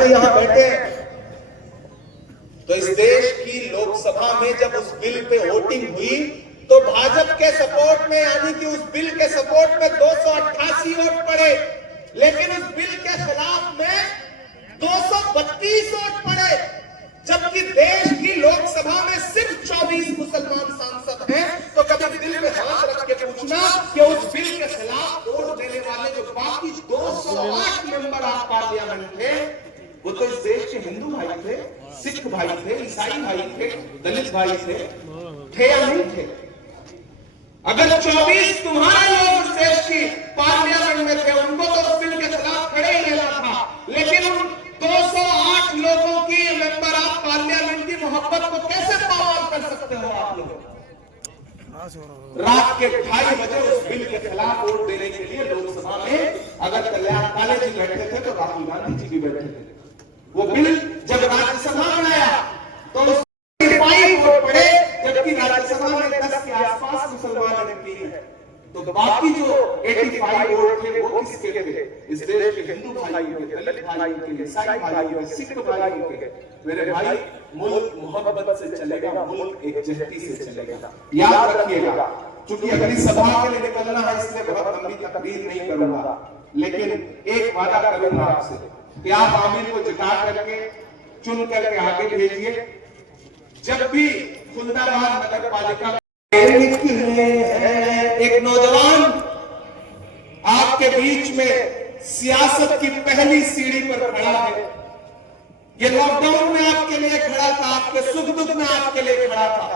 जन यहां बैठे हैं, तो इस देश की लोकसभा में जब उस बिल पे वोटिंग हुई तो भाजपा के सपोर्ट में, यानी कि उस बिल के सपोर्ट में 288 वोट पड़े, लेकिन उस बिल के खिलाफ में 232 वोट पड़े, जबकि देश की लोकसभा में सिर्फ 24 मुसलमान सांसद हैं। तो कभी दिल में हाथ रख के पूछना कि उस बिल के खिलाफ वोट देने वाले जो बाकी 208 मेंबर ऑफ पार्लियामेंट थे, वो तो इस देश के हिंदू भाई थे, सिख भाई थे, ईसाई भाई थे, दलित भाई थे या नहीं थे? अगर 24 तुम्हारे लोग इस देश की पार्लियामेंट में थे, उनको तो उस बिल के खिलाफ खड़े ही रहना था, लेकिन उन 208 लोगों की मेंबर ऑफ पार्लियामेंट की मोहब्बत को कैसे पामाल कर सकते हो आप लोग? रात के 2:30 बजे उस बिल के खिलाफ वोट देने के लिए लोकसभा में अगर कल्याण काले जी बैठे थे तो राहुल गांधी जी भी बैठे थे। वो बिल जब राज्यसभा में आया तो 5 वोट पड़े, जबकि राज्यसभा में 10 के आसपास मुसलमान एमपी हैं। तो बाकी जो 85 वोट थे वो किसके थे? इस देश के हिंदू भाइयों के, दलित भाइयों के, ईसाई भाइयों के, सिख भाइयों के। मेरे भाई, मुल्क मोहब्बत से चलेगा, मुल्क एकजुटती से चलेगा, याद रखिएगा। चूंकि अगली सभा के लिए निकलना है, इसलिए बहुत लंबी तकरीर नहीं करूंगा, लेकिन एक वादा करूंगा आपसे कि आप आमिर को जिता करके चुन करके आगे भेजिए। जब भी खुलदाबाद नगर पालिका एक नौजवान आपके बीच में सियासत की पहली सीढ़ी पर खड़ा है, ये लॉकडाउन में आपके लिए खड़ा था, आपके सुख दुख में आपके लिए खड़ा था।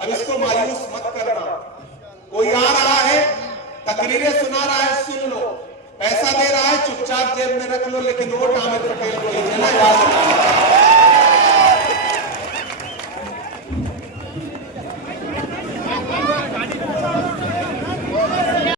अब इसको मायूस मत करना। कोई आ रहा है, तकरीरें सुना रहा है, सुन लो, पैसा दे रहा है, चुपचाप जेब में रख लो, लेकिन वोट आमिर पटेल को ही देना, याद रखना।